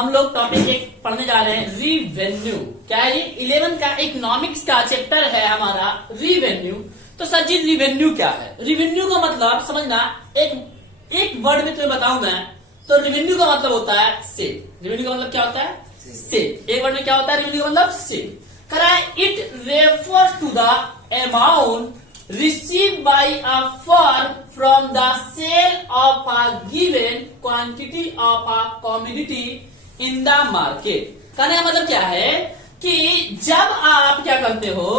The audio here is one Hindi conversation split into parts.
हम लोग टॉपिक एक पढ़ने जा रहे हैं रिवेन्यू। क्या है जी? 11 का इकोनॉमिक्स का चैप्टर है हमारा रिवेन्यू। तो सर जी रिवेन्यू क्या है? रिवेन्यू का मतलब समझना, एक वर्ड में तुम्हें बताऊं मैं, तो रिवेन्यू का मतलब होता है सेल। रिवेन्यू का मतलब क्या होता है? सेल। एक वर्ड में क्या होता है रिवेन्यू का मतलब? सेल। कह रहा है it refers to the amount received by a firm from the sale of a given quantity of a commodity in the market। कहने का मतलब क्या है कि जब आप क्या करते हो,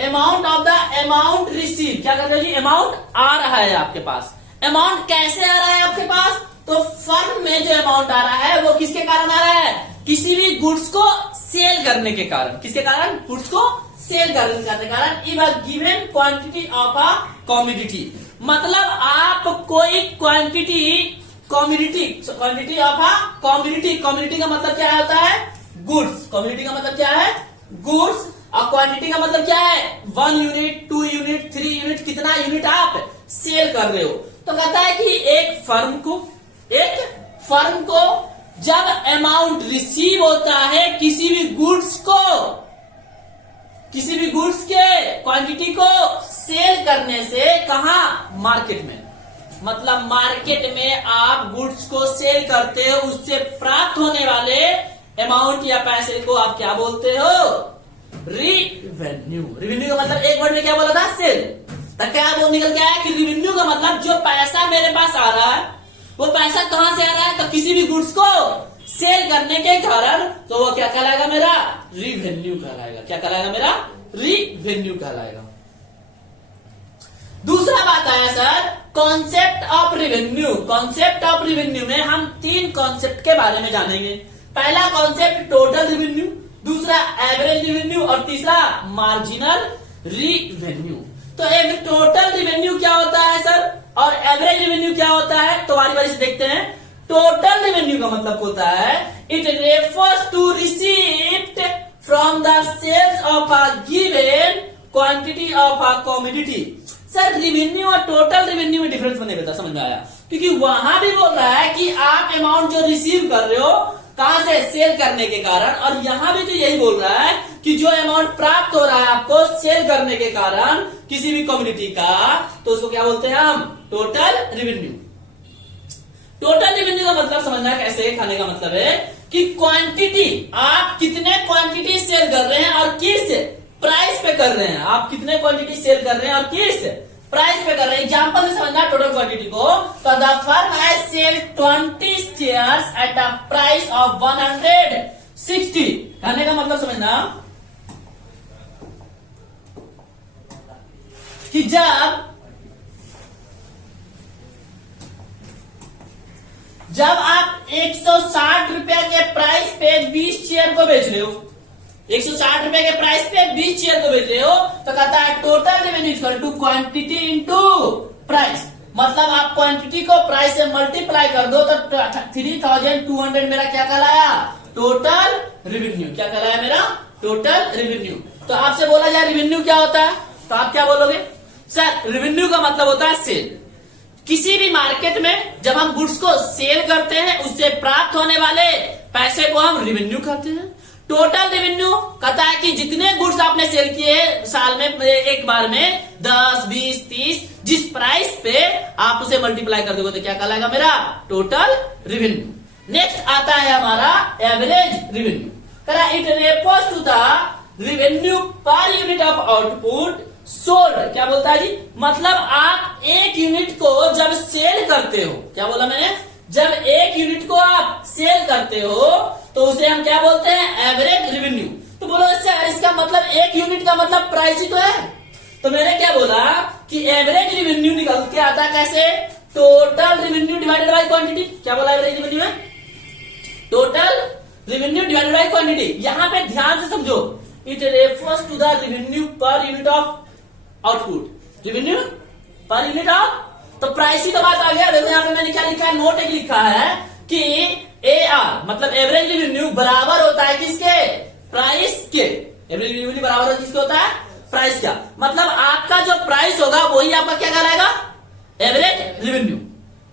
अमाउंट रिसीव, क्या करते हो जी? अमाउंट आ रहा है आपके पास। अमाउंट कैसे आ रहा है आपके पास? तो फर्म में जो अमाउंट आ रहा है वो किसके कारण आ रहा है? किसी भी गुड्स को सेल करने के कारण। किसके कारण? गुड्स को सेल करने के कारण। In a given quantity of a commodity, मतलब आप कोई quantity of a commodity. Commodity का मतलब क्या होता है? गुड्स। कॉमोडिटी का मतलब क्या है? गुड्स। और क्वांटिटी का मतलब क्या है? 1 यूनिट, 2 यूनिट, 3 यूनिट, कितना यूनिट आप सेल कर रहे हो। तो कहता है कि एक फर्म को जब अमाउंट रिसीव होता है किसी भी गुड्स के क्वांटिटी को सेल करने से, कहा? मार्केट में। मतलब मार्केट में आप गुड्स को सेल करते हो, उससे प्राप्त होने वाले अमाउंट या पैसे को आप क्या बोलते हो? रिवेन्यू। रिवेन्यू का मतलब एक वर्ड में क्या बोला था? सेल। तो क्या वो निकल के आया कि रिवेन्यू का मतलब जो पैसा मेरे पास आ रहा है वो पैसा कहां से आ रहा है? तो किसी भी गुड्स को सेल करने के कारण, तो वो क्या कहलाएगा? मेरा रिवेन्यू कहलाएगा। क्या कहलाएगा? मेरा रिवेन्यू कहलाएगा। दूसरा बात आया sir concept of revenue. Concept of revenue में हम 3 कॉन्सेप्ट के बारे में जानेंगे। पहला कॉन्सेप्ट टोटल रिवेन्यू, दूसरा एवरेज रिवेन्यू और तीसरा मार्जिनल रिवेन्यू। तो एक टोटल रिवेन्यू क्या होता है सर और एवरेज रिवेन्यू क्या होता है? तो बारी बारी से देखते हैं। टोटल रेवेन्यू का मतलब होता है it refers to received from the sales of a given quantity of a commodity. Sir revenue और टोटल रेवेन्यू में डिफरेंस बने बेटा, समझ में आया? क्योंकि वहां भी बोल रहा है कि आप अमाउंट जो रिसीव कर रहे हो कहां से? सेल करने के कारण। और यहां भी तो यही बोल रहा है कि जो अमाउंट प्राप्त हो रहा है आपको सेल करने के कारण किसी भी कम्युनिटी का, तो उसको क्या बोलते हैं हम? Total revenue. टोटल रेवेन्यू का मतलब समझना कैसे? खाने का मतलब है कि क्वांटिटी, आप कितने क्वांटिटी सेल कर रहे हैं और किस प्राइस पे कर रहे हैं। आप कितने क्वांटिटी सेल कर रहे हैं और किस प्राइस पे कर रहे हैं। एग्जांपल से समझना टोटल क्वांटिटी को। तो the firm has sell 20 shares at a price of 160। कहने का मतलब समझना कि जब आप 160 रुपया के प्राइस पे 20 शेयर को बेच रहे हो, 160 रुपए के प्राइस पे 20 शेयर को बेच रहे हो, तो कहता है total revenue equal to quantity into price. मतलब आप क्वांटिटी को प्राइस से मल्टीप्लाई कर दो तो 3200 मेरा क्या कहलाया? Total revenue. क्या कहलाया? मेरा टोटल रेवेन्यू। तो आपसे बोला जाए रेवेन्यू क्या होता है, तो आप क्या बोलोगे? सर रेवेन्यू का मतलब होता है सेल। किसी भी मार्केट में जब हम गुड्स को सेल करते हैं उससे प्राप्त होने वाले पैसे को हम रेवेन्यू कहते हैं। टोटल रेवेन्यू कहता है कि जितने गुड्स आपने सेल किए साल में, एक बार में 10, 20, 30, जिस प्राइस पे आप उसे मल्टीप्लाई कर दोगे तो क्या कहलाएगा? मेरा टोटल रेवेन्यू। नेक्स्ट आता है हमारा एवरेज रेवेन्यू। कह it refers to the revenue per unit of output sold. क्या बोलता है जी? मतलब आप एक यूनिट को जब सेल करते हो, क्या बोला मैंने? जब एक यूनिट को आप सेल करते हो तो उसे हम क्या बोलते हैं? Average revenue. तो बोलो सर इसका मतलब एक यूनिट का मतलब प्राइस ही तो है। तो मैंने क्या बोला कि एवरेज रेवेन्यू निकल के आता है कैसे? Total revenue divided by quantity. क्या बोला एवरेज रेवेन्यू में? Total revenue divided by quantity. यहां पे ध्यान से समझो, it refers to the revenue per unit of output. Revenue per unit of, तो प्राइस ही तो बात आ गया। देखो यहाँ पे मैंने क्या लिखा है? नोट एक लिखा है कि AR मतलब एवरेज रेवेन्यू बराबर होता है किसके? प्राइस के। एवरेज रेवेन्यू बराबर किसके होता है? प्राइस का। मतलब आपका जो प्राइस होगा वही आपका क्या कहलाएगा? Average revenue.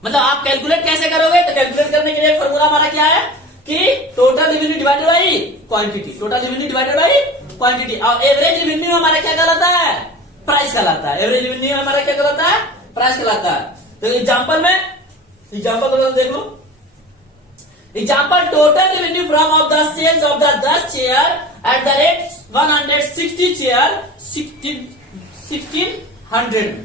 मतलब आप कैलकुलेट कैसे करोगे? तो कैलकुलेट करने के लिए फॉर्मूला हमारा क्या है कि total revenue divided by quantity, total revenue divided by quantity. और एवरेज रेवेन्यू हमारा क्या कहलाता है, प्राइस कहलाता है। एवरेज रेवेन्यू हमारा क्या कहलाता है, प्राइस कहलाता है। तो एग्जांपल में, एग्जांपल तो देख लो, example total revenue from of the sales of the 10 chair at the rate 160 chair 1600 में।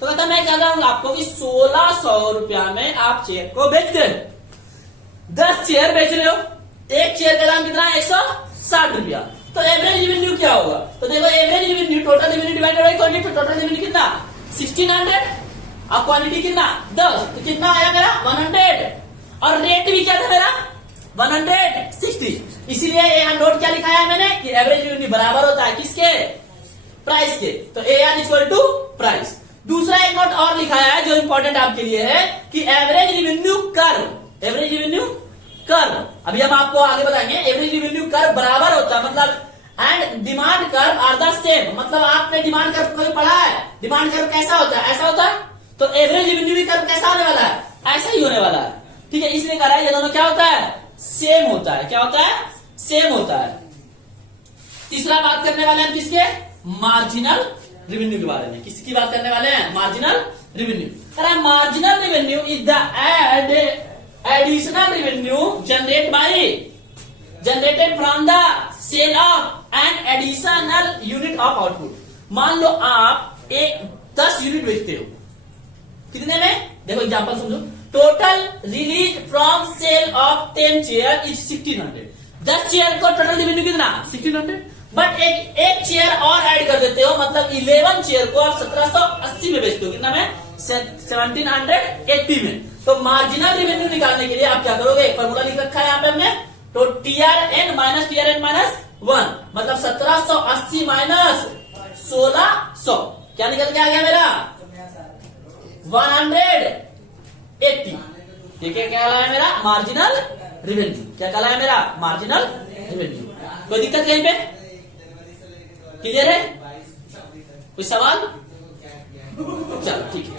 तो कहता मैं क्या करूंगा आपको कि 1600 रुपया में आप चेयर को बेचते हैं। 10 चेयर बेच रहे हो, एक चेयर का दाम कितना है, 160 रुपया। तो एवरेज रेवेन्यू क्या होगा, तो देखो average revenue total revenue divided by quantity, total revenue कितना 1600 और क्वांटिटी कितना 10, तो कितना आया मेरा 100। और रेट भी क्या था मेरा 160। इसीलिए यहाँ नोट क्या लिखा है मैंने कि एवरेज रेवेन्यू बराबर होता है किसके, प्राइस के। तो AR इक्वल टू प्राइस। दूसरा एक नोट और लिखा है जो इंपॉर्टेंट आपके लिए है कि average revenue curve, average revenue curve, अभी हम आपको आगे बताएंगे। एवरेज रेवेन्यू कर्व बराबर होता है, मतलब and demand curve are the same, मतलब आपने डिमांड कर्व कोई पढ़ा है, डिमांड कर्व कैसा होता है, ऐसा होता है। तो एवरेज रेवेन्यू भी कर्व कैसा होने वाला है, ऐसा ही होने वाला है। ठीक है, इसलिए कह रहा है ये दोनों क्या होता है, सेम होता है। क्या होता है, सेम होता है। तीसरा बात करने वाले हैं किसके, मार्जिनल रेवेन्यू के बारे में। किसकी बात करने वाले हैं, मार्जिनल रेवेन्यू। कह रहा है marginal revenue is the additional revenue generated from the sale of an additional unit of output. मान लो आप एक 10 यूनिट बेचते हो, कितने में, देखो एग्जांपल समझो, total release from sale of 10 chair is 1600। 10 chair को टोटल रेवेन्यू कितना 1600, बट एक चेयर और ऐड कर देते हो, मतलब 11 चेयर को आप 1780 में बेचते हो, कितना में 1780 में। तो मार्जिनल रेवेन्यू निकालने के लिए आप क्या करोगे, एक फॉर्मूला लिख रखा है यहाँ पे हमने, तो TRN माइनस 1, मतलब 1780 माइनस 1600, क्या निकल के आ गया मेरा 180। ठीक है, क्या कहलाया मेरा मार्जिनल रेवेन्यू, क्या कहलाया मेरा मार्जिनल रेवेन्यू। कोई दिक्कत कहीं पे, क्लियर है, कोई सवाल, चलो ठीक है।